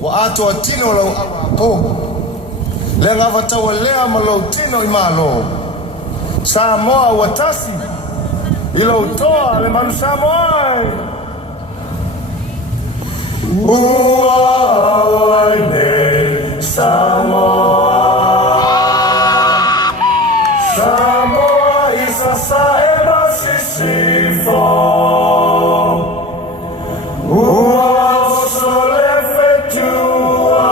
Wa ato tino lau apo. Le ngava tawa lea ma lau tino I malo. Samoa watasi. Ilo toa le manu Samoa. Ua ne Samoa. Samoa isa saema sisifo. Ua sole fetua.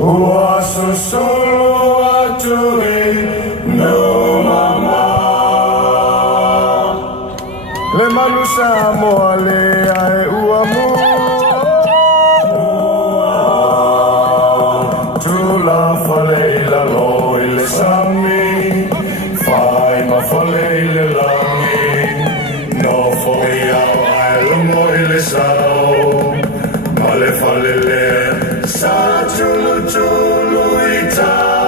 Ua susulu atui no mama. Le manu Samoa le ae ua mu. Tula fale ila lo ile sami. Fai ma fale ile langi. No foi au ae lumo ile sao. Male fale le sa tulu tulu itao.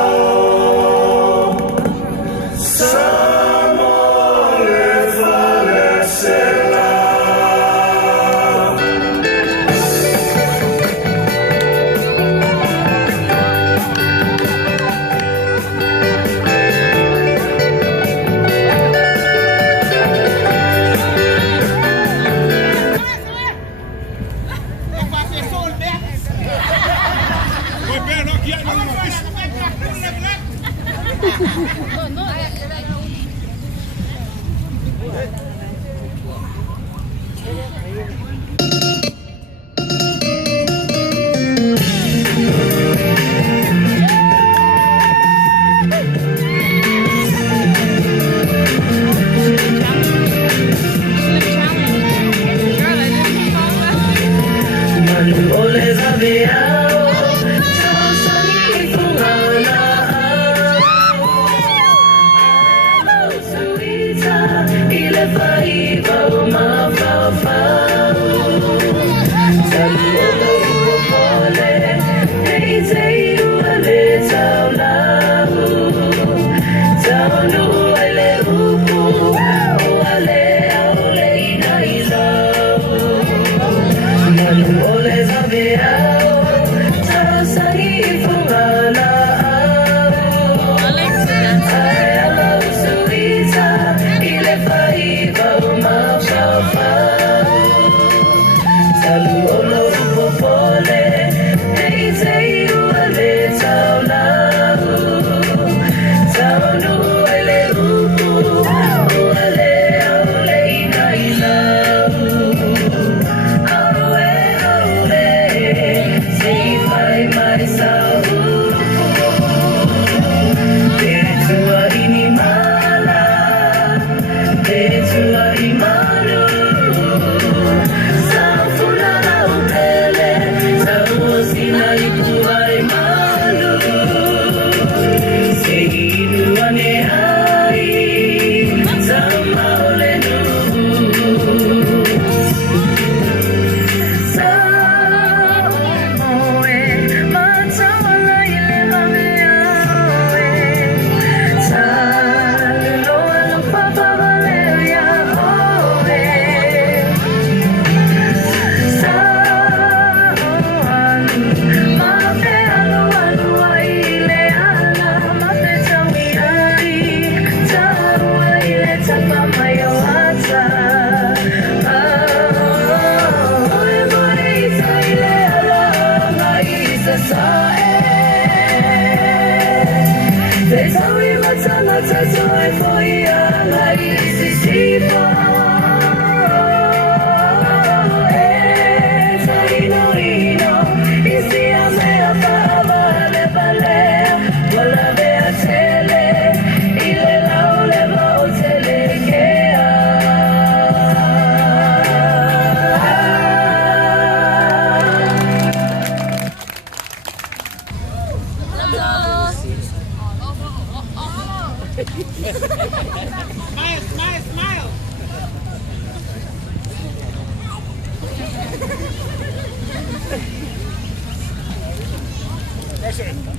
Pressure.